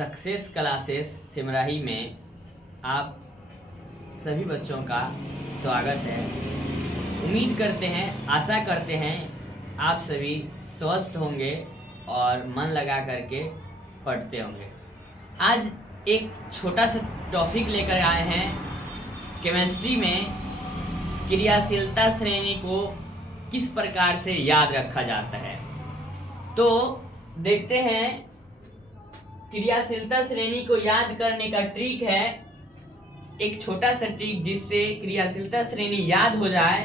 Success classes Simrahi में आप सभी बच्चों का स्वागत है। उम्मीद करते हैं, आशा करते हैं आप सभी स्वस्थ होंगे और मन लगा करके पढ़ते होंगे। आज एक छोटा सा टॉपिक लेकर आए हैं। केमिस्ट्री में क्रियाशीलता श्रेणी को किस प्रकार से याद रखा जाता है, तो देखते हैं। क्रियाशीलता श्रेणी को याद करने का ट्रिक है, एक छोटा सा ट्रिक जिससे क्रियाशीलता श्रेणी याद हो जाए।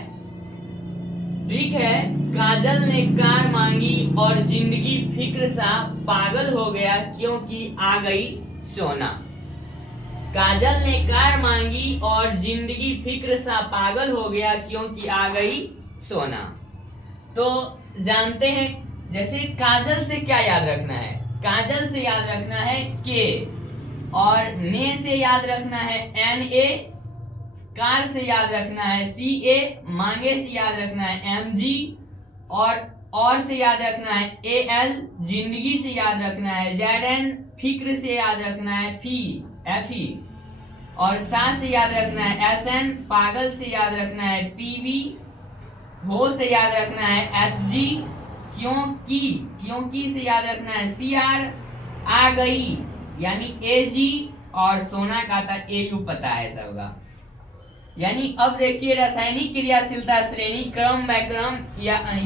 ट्रिक है, काजल ने कार मांगी और जिंदगी फिक्र सा पागल हो गया क्योंकि आ गई सोना। काजल ने कार मांगी और जिंदगी फिक्र सा पागल हो गया क्योंकि आ गई सोना। तो जानते हैं, जैसे काजल से क्या याद रखना है? काजल से याद रखना है के, और ने से याद रखना है एन ए, कार से याद रखना है सी ए, मांगे से याद रखना है एम जी, और से याद रखना है ए एल, जिंदगी से याद रखना है जेड एन, फिक्र से याद रखना है फी एफ ई, और सा से याद रखना है एस एन, पागल से याद रखना है पी वी, हो से याद रखना है एच जी, क्योंकि से याद रखना है सी आर, आ गई यानी ए जी, और सोना का था ए यू, पता है सबका। यानी अब देखिए, रासायनिक क्रियाशीलता श्रेणी क्रम बाय क्रम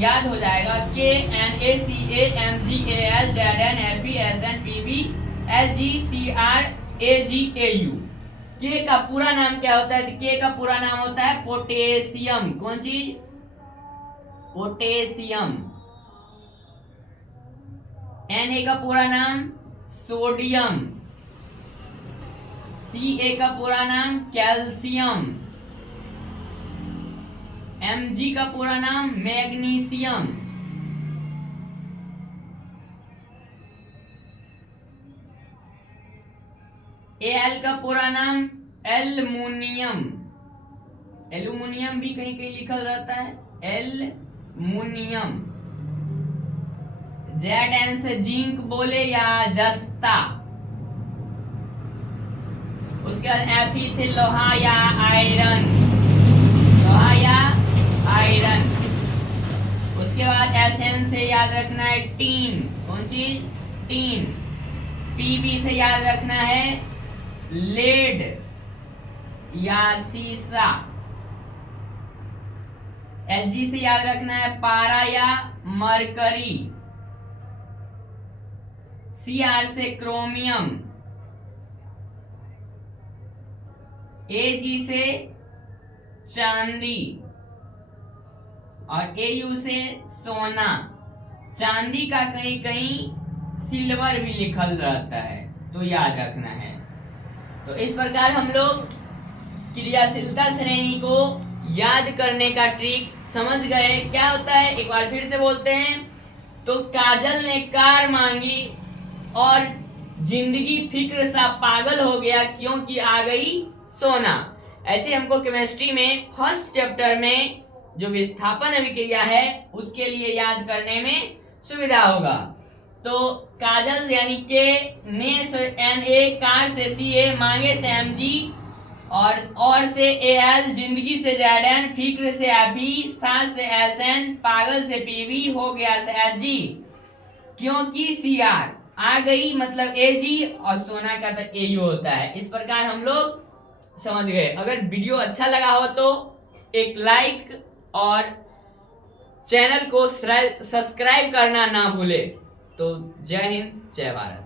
याद हो जाएगा। K N A C A M G A L Z N F E S N P V S G C R A G A U. K का पूरा नाम क्या होता है? के का पूरा नाम होता है पोटेशियम। कौन चीज? पोटेशियम। एन ए का पूरा नाम सोडियम। सी ए का पूरा नाम कैल्शियम। एम जी का पूरा नाम मैग्नीशियम। ए एल का पूरा नाम एल्युमिनियम। एल्युमिनियम भी कहीं कहीं लिखल रहता है, एल्युमिनियम। जेड एन से जिंक बोले या जस्ता। उसके बाद एफ ई से लोहा या आयरन, लोहा या आयरन। उसके बाद एस एन से याद रखना है टीन। कौन चीज? टीन। पी बी से याद रखना है लेड या सीसा। एच जी से याद रखना है पारा या मरकरी। सी आर से क्रोमियम। ए जी से चांदी, और ए यू से सोना। चांदी का कहीं कहीं सिल्वर भी लिखल रहता है, तो याद रखना है। तो इस प्रकार हम लोग क्रियाशीलता श्रेणी को याद करने का ट्रिक समझ गए। क्या होता है, एक बार फिर से बोलते हैं। तो काजल ने कार मांगी और जिंदगी फिक्र सा पागल हो गया क्योंकि आ गई सोना। ऐसे हमको केमिस्ट्री में फर्स्ट चैप्टर में जो विस्थापन अभिक्रिया है उसके लिए याद करने में सुविधा होगा। तो काजल यानी के, ने से एन ए, कार से सी ए, मांगे से एम जी, और से ए एल, जिंदगी से जेड एन, फिक्र से एफ ई, सांस से एस एन, पागल से पी वी, हो गया से एच जी, क्योंकि सी आर, आ गई मतलब ए जी, और सोना का तो ए यू होता है। इस प्रकार हम लोग समझ गए। अगर वीडियो अच्छा लगा हो तो एक लाइक और चैनल को सब्सक्राइब करना ना भूले। तो जय हिंद, जय भारत।